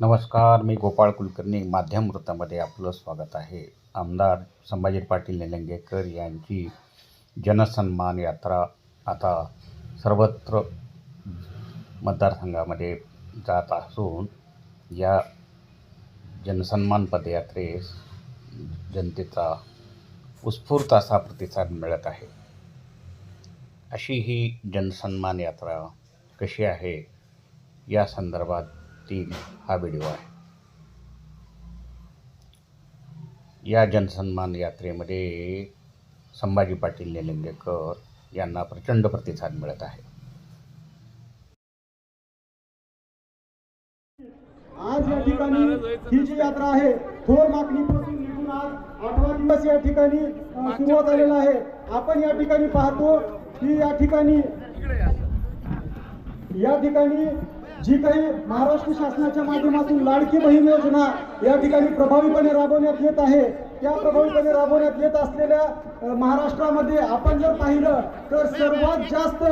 नमस्कार मी गोपाळ कुलकर्णी माध्यम वृत्तामध्ये आपलं स्वागत आहे. आमदार संभाजी पाटील निलंगेकर यांची जनसन्मान यात्रा आता सर्वत्र मतदारसंघामध्ये जात असून या जनसन्मान पदयात्रेस जनतेचा उत्स्फूर्त असा प्रतिसाद मिळत आहे. अशी ही जनसन्मान यात्रा कशी आहे या संदर्भातील हा व्हिडिओ आहे. या जनसन्मान यात्रेमध्ये संभाजी पाटील निलंगेकर यांना प्रचंड प्रतिसाद मिळत आहे. आज या ठिकाणी ही जी यात्रा आहे थोर मागणीपासून आज आठवा दिवस या ठिकाणी सुरुवात झालेला आहे. आपण या ठिकाणी पाहतो की या ठिकाणी या ठिकाणी जी काही महाराष्ट्र शासनाच्या माध्यमातून लाडकी बहीण योजना या ठिकाणी प्रभावीपणे राबवण्यात येत आहे. त्या प्रभावीपणे राबवण्यात येत असलेल्या महाराष्ट्रामध्ये आपण जर पाहिलं तर सर्वात जास्त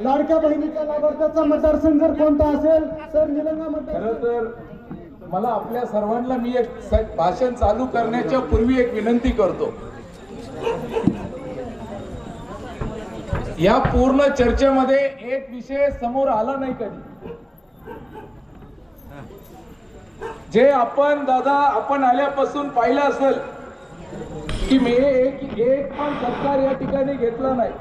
लाडक्या बहिणीच्या लाभार्थ्याचा मतदारसंघ जर कोणता असेल तर निलंगा मतदार मला आपल्या सर्वांना मी एक भाषण चालू करण्याच्या पूर्वी एक विनंती करतो. या पूर्ण चर्चेमध्ये एक विषय समोर आला नाही कधी. जे आपण दादा आपण आल्यापासून पाहिलं असेल की मी एक एक पण सरकार या ठिकाणी घेतला नाही.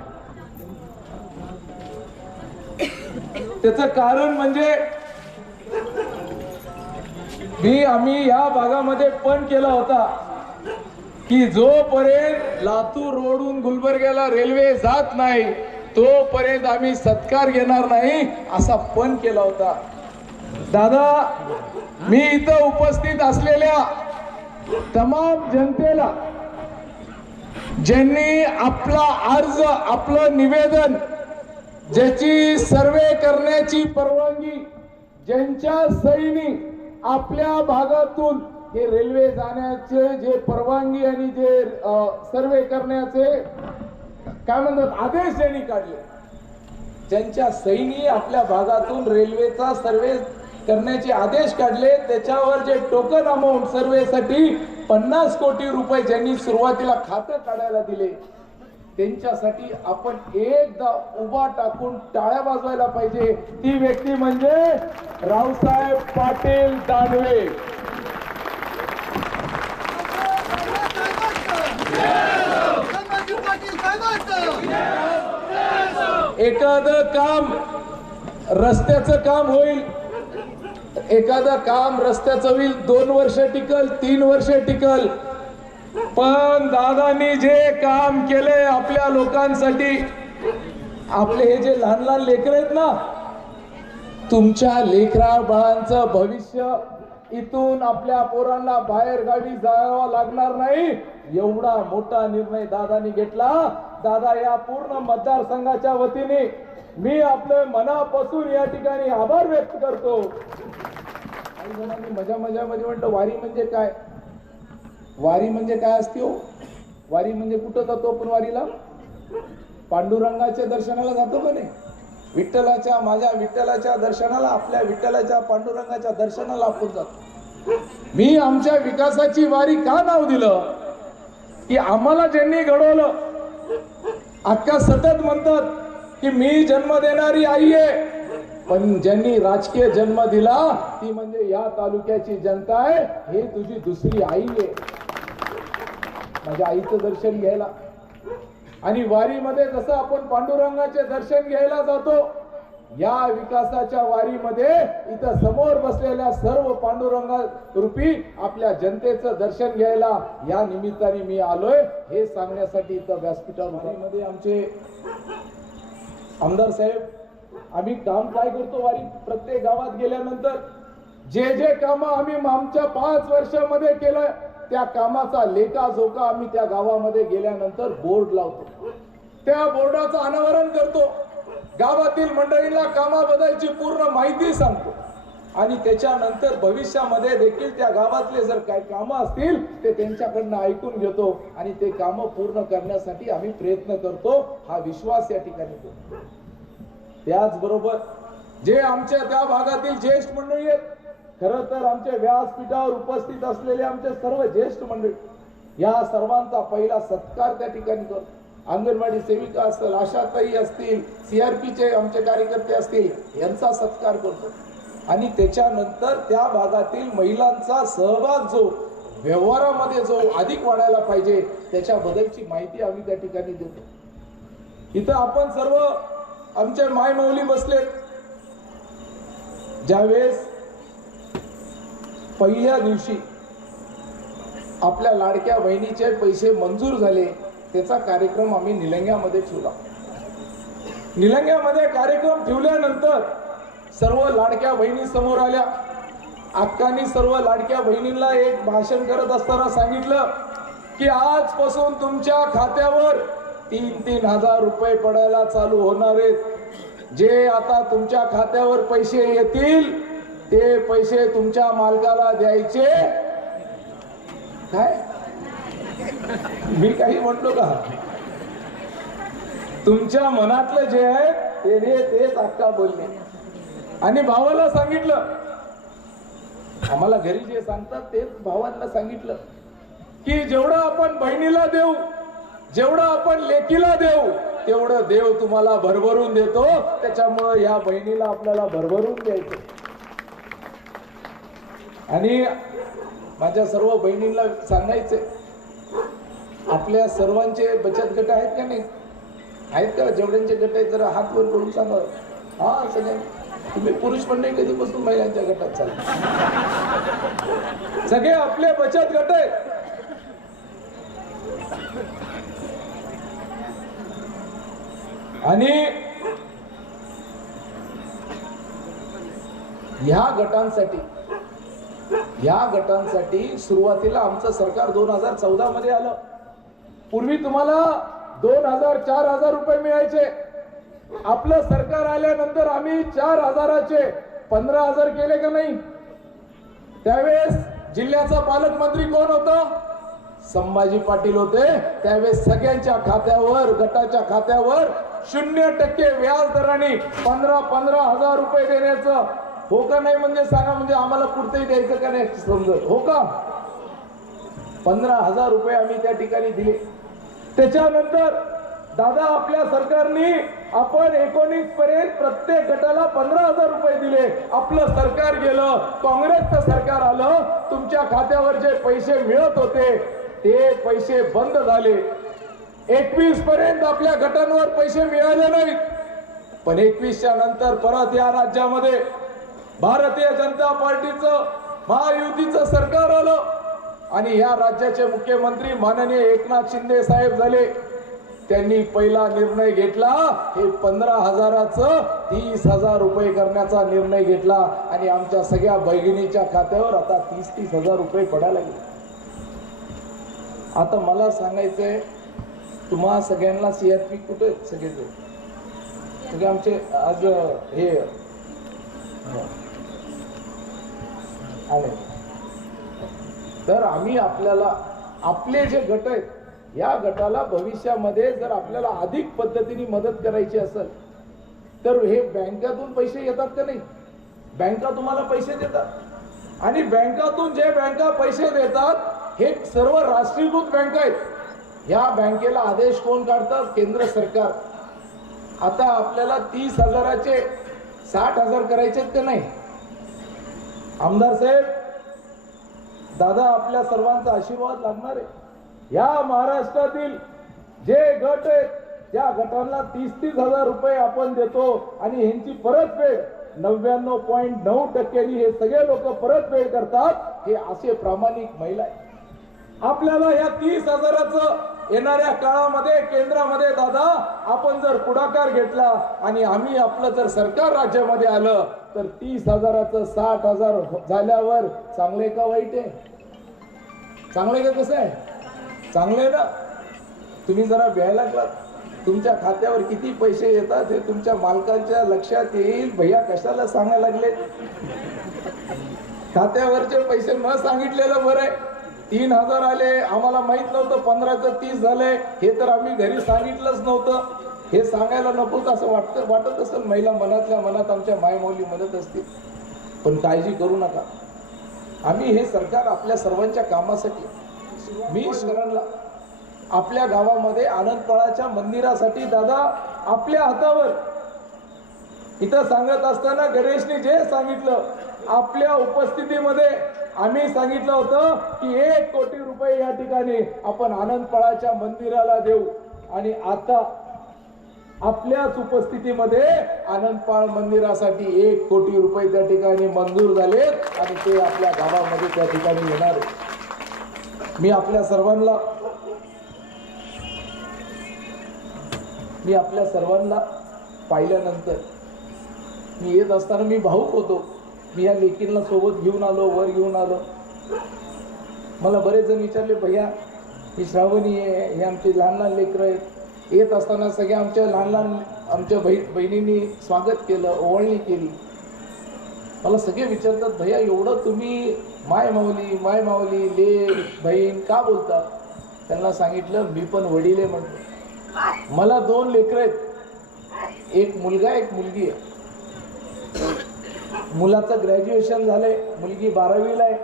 त्याचं कारण म्हणजे मी आम्ही या भागामध्ये पण केला होता की जोपर्यंत लातूर रोडून गुलबर्ग्याला रेल्वे जात नाही तोपर्यंत आम्ही सत्कार घेणार नाही असा पण केला होता. दादा मी इथं उपस्थित असलेल्या तमाम जनतेला ज्यांनी आपला अर्ज आपलं निवेदन ज्याची सर्वे करण्याची परवानगी ज्यांच्या सैनी आपल्या भागातून हे रेल्वे जाण्याचे जे परवानगी आणि जे सर्वे करण्याचे काय म्हणतात आदेश त्यांनी काढले ज्यांच्या सैनी आपल्या भागातून रेल्वेचा सर्वे करण्याचे आदेश काढले त्याच्यावर जे टोकन अमाऊंट सर्वेसाठी पन्नास कोटी रुपये ज्यांनी सुरुवातीला खातं काढायला दिले त्यांच्यासाठी आपण एकदा उभा टाकून टाळ्या वाजवायला पाहिजे. ती व्यक्ती म्हणजे रावसाहेब पाटील दानवे. एखाद काम रस्त्याचं काम होईल. एखादं काम रस्त्याचं होईल. दोन वर्ष टिकल तीन वर्ष टिकल. पण दादांनी जे काम केले आपल्या लोकांसाठी आपले हे जे लहान लहान लेकर आहेत ना तुमच्या लेकरा बाळांचं भविष्य इथून आपल्या पोरांना बाहेर गावी जावा लागणार नाही एवढा मोठा निर्णय दादानी घेतला. दादा या पूर्ण मतदारसंघाच्या वतीने मी आपले मनापासून या ठिकाणी आभार व्यक्त करतो. काही जणांनी मजा मध्ये म्हणतो वारी म्हणजे काय? वारी म्हणजे काय असते हो? वारी म्हणजे कुठं जातो आपण वारीला? पांडुरंगाच्या दर्शनाला जातो का नाही? विठ्ठलाच्या माझ्या विठ्ठलाच्या दर्शनाला आपल्या विठ्ठलाच्या पांडुरंगाच्या दर्शनाला आपण जातो. मी आमच्या विकासाची वारी का नाव दिलं? की आम्हाला ज्यांनी घडवलं. अक्का सतत म्हणतात की मी जन्म देणारी आई आहे. पण ज्यांनी राजकीय जन्म दिला ती म्हणजे या तालुक्याची जनता आहे. हे तुझी दुसरी आई आहे. माझ्या आईचं दर्शन घ्यायला. आणि वारीमध्ये जसं आपण पांडुरंगाचे दर्शन घ्यायला जातो या विकासाच्या वारीमध्ये इथं समोर बसलेल्या सर्व पांडुरंगा रूपी आपल्या जनतेचं दर्शन घ्यायला या निमित्ताने मी आलोय. हे सांगण्यासाठी इथं व्यासपीठामध्ये आमचे आमदार साहेब आम्ही काम काय करतो वारी प्रत्येक गावात गेल्यानंतर? जे जे काम आम्ही आमच्या पाच वर्षामध्ये केलं त्या कामाचा लेखाजोखा आम्ही त्या गावामध्ये गेल्यानंतर बोर्ड लावतो. त्या बोर्डाचं अनावरण करतो. गावातील मंडळींना कामाबद्दलची पूर्ण माहिती सांगतो. आणि त्याच्यानंतर भविष्यामध्ये देखील त्या गावातले जर काही कामं असतील ते त्यांच्याकडनं ऐकून घेतो आणि ते कामं पूर्ण करण्यासाठी आम्ही प्रयत्न करतो. हा विश्वास या ठिकाणी करतो त्याचबरोबर जे आमच्या त्या भागातील ज्येष्ठ मंडळी आहेत खरं तर आमच्या व्यासपीठावर उपस्थित असलेले आमचे सर्व ज्येष्ठ मंडळी या सर्वांचा पहिला सत्कार त्या ठिकाणी करतो अंगणवाडी सेविका असतील आशाताई असतील सीआरपीचे आमचे कार्यकर्ते असतील यांचा सत्कार करतो. आणि त्याच्यानंतर त्या भागातील महिलांचा सहभाग जो व्यवहारामध्ये जो अधिक वाढायला पाहिजे त्याच्याबद्दलची माहिती आम्ही त्या ठिकाणी देतो. इथं आपण सर्व आमचे मायमौली बसलेत. ज्यावेळेस पहिल्या दिवशी आपल्या लाडक्या बहिणीचे पैसे मंजूर झाले त्याचा कार्यक्रम आम्ही निलंग्यामध्ये ठेवला. निलंग्यामध्ये कार्यक्रम ठेवल्यानंतर सर्व लाडक्या बहिणी समोर आल्या. अक्कांनी सर्व लाडक्या बहिणींना एक भाषण करत असताना सांगितलं की आजपासून तुमच्या खात्यावर तीन तीन हजार रुपये पडायला चालू होणार आहेत. जे आता तुमच्या खात्यावर पैसे येतील ते पैसे तुमच्या मालकाला द्यायचे? काय? मी काही म्हणतो का? तुमच्या मनातलं जे आहे ते रे तेच अक्का बोलले. आणि भावाला सांगितलं. आम्हाला घरी जे सांगतात तेच भावांना सांगितलं. की जेवढं आपण बहिणीला देऊ जेवढं आपण लेकीला देऊ तेवढं देव तुम्हाला भरभरून देतो. त्याच्यामुळं या बहिणीला आपल्याला भरभरून द्यायचं. आणि माझ्या सर्व बहिणींना सांगायचंय आपल्या सर्वांचे बचत गट आहेत का नाही? आहेत का? जेवढ्यांचे गट आहेत जरा हात वर करून सांगा. हा सगळे. तुम्ही पुरुष मंडळी कधीपासून महिलांच्या गटात चाल सगळे आपले बचत गट आहेत. आणि ह्या गटांसाठी या गटांसाठी सुरुवातीला आमचं सरकार दोन हजार चौदा मध्ये आलं. पूर्वी तुम्हाला दोन हजार चार हजार रुपये मिळायचे. आपलं सरकार आल्यानंतर आम्ही चार हजाराचे पंधरा हजार केले का नाही? त्यावेळेस जिल्ह्याचा पालकमंत्री कोण होता? संभाजी पाटील होते. त्यावेळेस सगळ्यांच्या खात्यावर गटाच्या खात्यावर शून्य टक्के व्याज दराने पंधरा पंधरा हजार रुपये देण्याचं हो का नाही म्हणजे सांगा म्हणजे आम्हाला कुठतंही द्यायचं का नाही समजत? हो का? पंधरा हजार रुपये आम्ही त्या ठिकाणी दिले. त्याच्यानंतर दादा आपल्या सरकारने आपण एकोणीस पर्यंत प्रत्येक गटाला पंधरा हजार रुपये दिले. आपलं सरकार गेलं काँग्रेसचं सरकार आलं तुमच्या खात्यावर जे पैसे मिळत होते ते पैसे बंद झाले. एकवीस पर्यंत आपल्या गटांवर पैसे मिळाले नाहीत. पण एकवीसच्या नंतर परत या राज्यामध्ये भारतीय जनता पार्टीचं महायुतीचं सरकार आलं आणि या राज्याचे मुख्यमंत्री माननीय एकनाथ शिंदे साहेब झाले. त्यांनी पहिला निर्णय घेतला. हे पंधरा हजाराचं तीस हजार रुपये करण्याचा निर्णय घेतला आणि आमच्या सगळ्या बहिणीच्या खात्यावर आता तीस तीस हजार रुपये पडायला गेले आता मला सांगायचंय तुम्हा सगळ्यांना सीआरपी कुठे सगळे सगळे आमचे आज हे आले तर आम्ही आपल्याला आपले जे गट आहेत या गटाला भविष्यामध्ये जर आपल्याला अधिक पद्धतीने मदत करायची असेल तर हे बँकातून पैसे येतात का नाही? बँका तुम्हाला पैसे देतात. आणि बँकातून जे बँका पैसे देतात हे सर्व राष्ट्रीयकृत बँका आहेत. या बँकेला आदेश कोण काढतात? केंद्र सरकार. आता आपल्याला तीस हजाराचे साठ हजार करायचे का नाही? आमदार साहेब दादा आपल्या सर्वांचा आशीर्वाद लागणार आहे. या महाराष्ट्रातील जे गट आहेत त्या गटांना तीस तीस हजार रुपये आपण देतो आणि ह्यांची परतफेड नव्याण्णव पॉईंट नऊ टक्क्यांनी हे सगळे लोक परतफेड करतात हे असे प्रामाणिक महिला आहेत. आपल्याला या तीस हजाराचं येणाऱ्या काळामध्ये केंद्रामध्ये दादा आपण जर पुढाकार घेतला आणि आम्ही आपलं जर सरकार राज्यामध्ये आलं तर तीस हजाराचं साठ हजार हो- झाल्यावर चांगले का वाईट आहे? चांगले का कसं आहे? चांगले आहे ना? तुम्ही जरा भ्याय लागलात. तुमच्या खात्यावर किती पैसे येतात हे तुमच्या मालकाच्या लक्षात येईल. भैया कशाला सांगायला लागले? खात्यावरचे पैसे न सांगितलेलं बरं आहे. तीन हजार आले. आम्हाला माहीत नव्हतं पंधराचं तीस झालंय. हे तर आम्ही घरी सांगितलंच नव्हतं. हे सांगायला नको असं वाटतं वाटत असेल महिला मनातल्या मनात आमच्या मायमौली म्हणत असतील. पण काळजी करू नका. आम्ही हे सरकार आपल्या सर्वांच्या कामासाठी मी शरणला आपल्या गावामध्ये आनंदपळाच्या मंदिरासाठी दादा आपल्या हातावर. इथं सांगत असताना गणेशने जे सांगितलं आपल्या उपस्थितीमध्ये आम्ही सांगितलं होतं की एक कोटी रुपये या ठिकाणी आपण आनंदपळाच्या मंदिराला देऊ. आणि आता आपल्याच उपस्थितीमध्ये आनंदपाळ मंदिरासाठी एक कोटी रुपये त्या ठिकाणी मंजूर झालेत आणि ते आपल्या गावामध्ये त्या ठिकाणी येणार आहेत. मी आपल्या सर्वांना मी आपल्या सर्वांना पाहिल्यानंतर मी येत असताना मी भाऊक होतो. मी या लेकींना सोबत घेऊन आलो वर घेऊन आलो. मला बरेच जण विचारले भैया ही श्रावणी आहे हे आमचे लहान लहान लेकरं आहेत. येत असताना सगळ्या आमच्या लहान लहान आमच्या बहि बहिणींनी स्वागत केलं ओवळणी केली. मला सगळे विचारतात भैया एवढं तुम्ही माय माऊली माय माऊली ले बहीण का बोलता? त्यांना सांगितलं मी पण वडील आहे म्हणतो मला दोन लेकरं आहेत. एक मुलगा एक मुलगी आहे. मुलाचं ग्रॅज्युएशन झालंय मुलगी बारावीला आहे.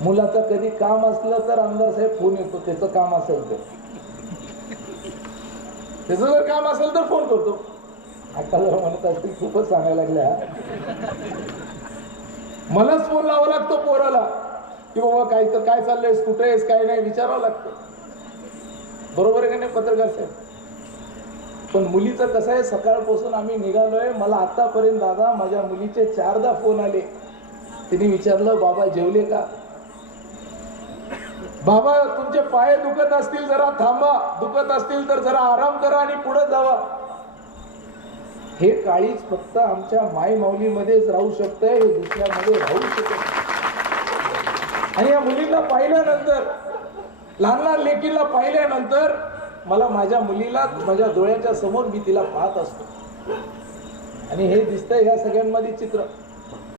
मुलाचं कधी काम असलं तर आमदार साहेब फोन येतो त्याचं काम असेल तर. त्याचं जर काम असेल तर फोन करतो. आता जर म्हणत असतील खूपच सांगायला लागल्या. मलाच फोन लावा लागतो पोराला. की बाबा काय तर काय चाललंयस कुठे आहेस काय नाही विचारावं लागतं. बरोबर आहे का नाही पत्रकार साहेब? पण मुलीचं कसं आहे सकाळपासून आम्ही निघालोय. मला आतापर्यंत दादा माझ्या मुलीचे चारदा फोन आले. तिने विचारलं बाबा जेवले का? बाबा तुमचे पाय दुखत असतील जरा थांबा. दुखत असतील तर जरा आराम करा आणि पुढे जावा. हे काळीच फक्त आमच्या माय माऊलीमध्येच राहू शकतंय हे दुसऱ्यामध्ये राहू शकत आणि या मुलीला पाहिल्यानंतर लहान लहान लेकीला पाहिल्यानंतर मला माझ्या मुलीला माझ्या डोळ्याच्या समोर मी तिला पाहत असतो. आणि हे दिसतंय ह्या सगळ्यांमध्ये चित्र.